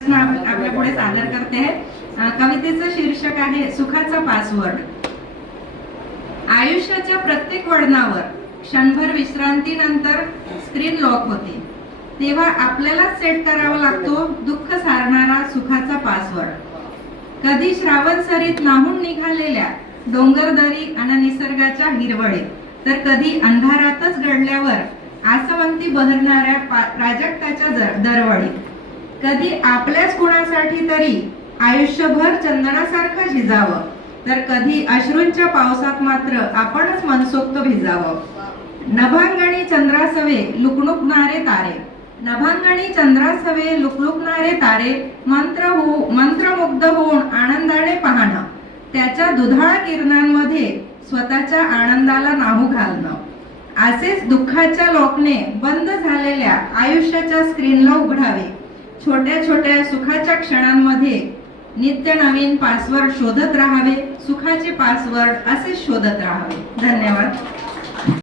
आपल्या पुढे सादर करते आहे कवितेचं शीर्षक आहे सुखाचा पासवर्ड आयुष्याच्या प्रत्येक वळणावर क्षणभर विश्रांतीनंतर स्क्रीन लॉक होते. तेव्हा आपल्यालाच सेट करावा लागतो दुःख सारणारा सुखाचा पासवर्ड कधी श्रावण सरीत नाहून निघालेल्या डोंगरदरी आणि निसर्गाच्या हिरवळीत तर कधी अंधारातच घडल्यावर आसवंती बहरणाऱ्या प्राजक्ताच्या ज- दरवळीत कधी आपल्याच कोणासाठी तरी आयुष्यभर चंदनासारखं झिजावं. तर कधी अश्रूंच्या पावसात मात्र आपणच मनसोक्त भिजावं. नभांगणी चंद्रासवे लुकलुकणारे तारे. नभांगणी चंद्रासवे लुकलुकणारे तारे मंत्र हो मंत्रमुग्ध होऊन आनंदाने पाहणं. त्याच्या दुधाळ किरणांमध्ये स्वतःच्या आनंदाला नाहू घालणं. असेच दुःखाच्या लोकने बंद झालेल्या आयुष्याच्या स्क्रीनला उघडावे. छोट्या छोट्या सुखाच्या क्षणांमध्ये नित्य नवीन पासवर्ड शोधत राहावे सुखाचे पासवर्ड असेच शोधत राहावे. धन्यवाद.